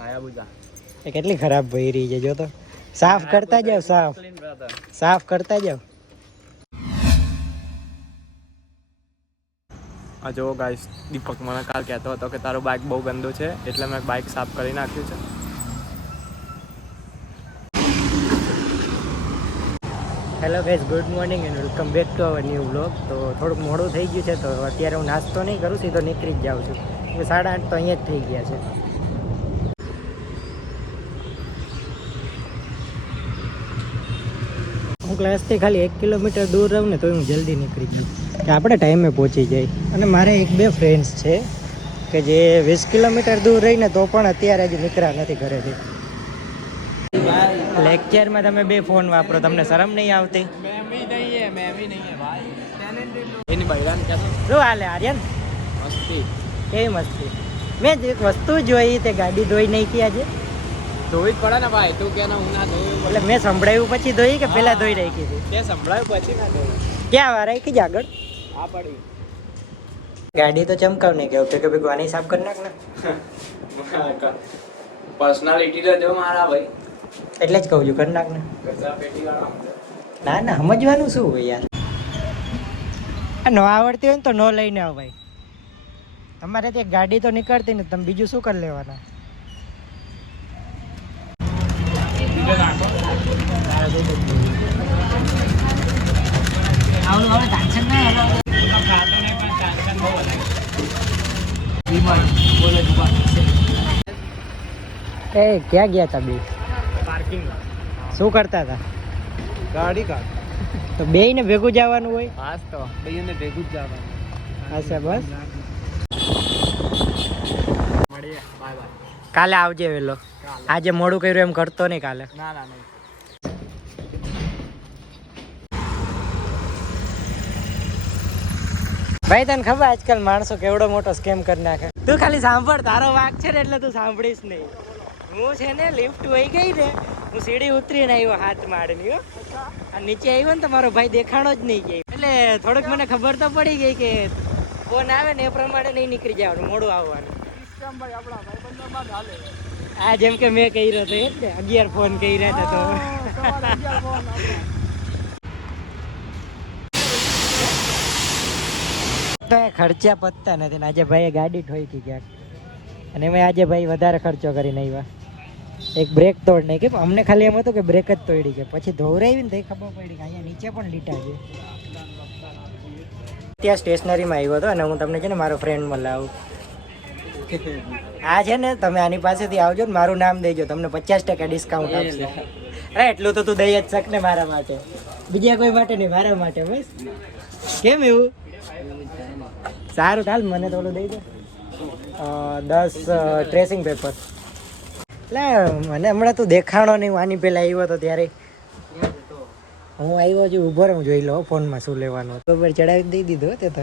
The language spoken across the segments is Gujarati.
એ કેટલી ખરાબ ભઈ રહી છે જો તો. સાફ કરતા જાવ, સાફ કરતા જાવ. આ જો ગાઈસ, દીપક મને કાલ કહેતો હતો કે તારું બાઇક બહુ ગંદુ છે, એટલે મેં બાઇક સાફ કરી નાખ્યું છે. Hello guys, good morning and welcome back to our new vlog. તો થોડુંક મોડું થઈ ગયું છે, તો અત્યારે હું નાસ્તો નહીં કરું, સીધો નીકળી જ જાઉં છું. 8:30 તો અહીંયા જ થઈ ગયા છે. હું ક્લાસથી ખાલી 1 કિલોમીટર દૂર રહું ને તો હું જલ્દી નીકળી ગયું કે આપણે ટાઈમે પહોંચી જાય. અને મારે 1-2 ફ્રેન્ડ્સ છે કે જે 20 કિલોમીટર દૂર રહીને તો પણ અત્યારે જ નીકળ્યા નથી ઘરેથી. લેક્ચરમાં તમે 2 ફોન વાપરો, તમને શરમ નહીં આવતી? એની બૈરાન ક્યાં શું હાલે આર્યન? મસ્તી કેવી મસ્તી? મેં એક વસ્તુ જોઈ, તે ગાડી ધોઈ નાખી આજે. ધોવી જ પડે ને ભાઈ, તું કે હું ના ધોયું. એટલે મેં સંભળાયું પછી ધોઈ કે પહેલા ધોઈ રાખી હતી? તે સંભળાયું પછી ના ધોયું. ક્યાં વાર રાખી જ આગળ? આ પડી ગાડી તો ચમકાવ નહીં કેવું કે ભાઈ વાની સાફ કરી નાખ ને. પર્સનાલિટી તો જો મારા ભાઈ, એટલે જ કહું છું કરી નાખ ને. કચરા પેટી વાળા. ના ના, સમજવાનું શું હોય યાર. આ ન આવડતી હોય ને તો ન લઈને આવ ભાઈ. તમારે ત્યાં ગાડી તો નીકળતી ને, તમે બીજું શું કરી લેવાના? એ ક્યાં ગયા હતા બે? પાર્કિંગ. શું કરતા હતા? ગાડી કા તો બેયને ભેગું જવાનું હોય. હાસ તો બેયને ભેગું જ જવાનું. અચ્છા બસ. મળીએ, બાય બાય. કાલે આવજે વેલો. આજે મોડું કર્યું એમ કરતો નહીં કાલે. ના ના નહીં. ભાઈ તને ખબર આજકાલ માણસો કેવડો મોટો સ્કેમ કરી નાખે. તું ખાલી સાંભળ, તારો વાક છે ને એટલે તું સાંભળીશ નહીં. હું છે ને લિફ્ટ વહી ગઈ ને, હું સીડી ઉતરીને આવ્યો હાથ માડીને. આ નીચે આવ્યો ને તો મારો ભાઈ દેખાણો જ નહીં ગઈ. એટલે થોડુંક મને ખબર તો પડી ગઈ કે ફોન આવે ને એ પ્રમાણે નહીં નીકળી જવાનું, મોડું આવવાનું. આ જેમ કે મેં કર્યો હતો એ જ ને, 11 ફોન કર્યા હતા તો. તો એ ખર્ચા પતતા નથી ને આજે ભાઈએ ગાડી ઠોકી ક્યાંક, અને એમાં આજે ભાઈ વધારે ખર્ચો કરીને આવ્યા. એક બ્રેક તોડ નહીં કે અમને ખાલી એમ હતું કે બ્રેક જ તોડી છે, પછી ધોવરાવી ને તો ખબર પડી કે અહીંયા નીચે પણ લીટા છે. ત્યાં સ્ટેશનરીમાં આવ્યો હતો અને હું તમને છે ને મારો ફ્રેન્ડ મળાવું. આ છે ને તમે આની પાસેથી આવજો ને મારું નામ દેજો, તમને 50% ડિસ્કાઉન્ટ આપશે. અરે એટલું તો તું દઈ જ શક ને મારા માટે, બીજા કોઈ માટે નહીં, મારા માટે. બસ કેમ એવું? સારું ચાલ, મને તો ઓલું દઈ દે 10 ટ્રેસિંગ પેપર. એટલે મને હમણાં તું દેખાણો નહીં, હું આની પહેલાં આવ્યો હતો ત્યારે. હું આવ્યો છું, ઊભો રહે, હું જોઈ લો ફોનમાં શું લેવાનું. બરાબર ચડાવી દઈ દીધો તે તો.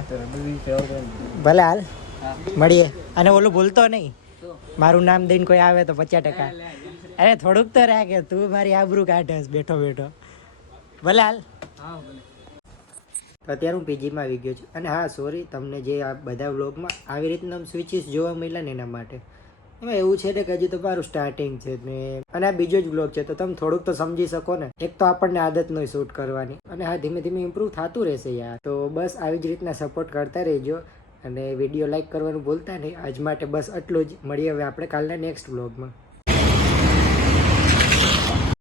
ભલે હાલ મળીએ. અને ઓલું ભૂલતો નહીં, મારું નામ દઈને કોઈ આવે તો 50%. અરે થોડુંક તો રાખે, તું મારી આબરૂ કાઢે બેઠો બેઠો. ભલે હાલ. અત્યારે હું પીજીમાં આવી ગયો છું. અને હા સોરી, તમને જે આ બધા વ્લોગમાં આવી રીતના સ્વિચીસ જોવા મળ્યા ને એના માટે. એમાં એવું છે ને કે હજુ તમારું સ્ટાર્ટિંગ છે ને, અને આ બીજો જ વ્લોગ છે તો તમે થોડુંક તો સમજી શકો ને. એક તો આપણને આદત નહીં શૂટ કરવાની, અને હા ધીમે ધીમે ઇમ્પ્રૂવ થતું રહેશે યાર. તો બસ આવી જ રીતના સપોર્ટ કરતા રહેજો, અને વિડીયો લાઈક કરવાનું ભૂલતા નહીં. આજ માટે બસ આટલું જ. મળીએ હવે આપણે કાલના નેક્સ્ટ વ્લોગમાં.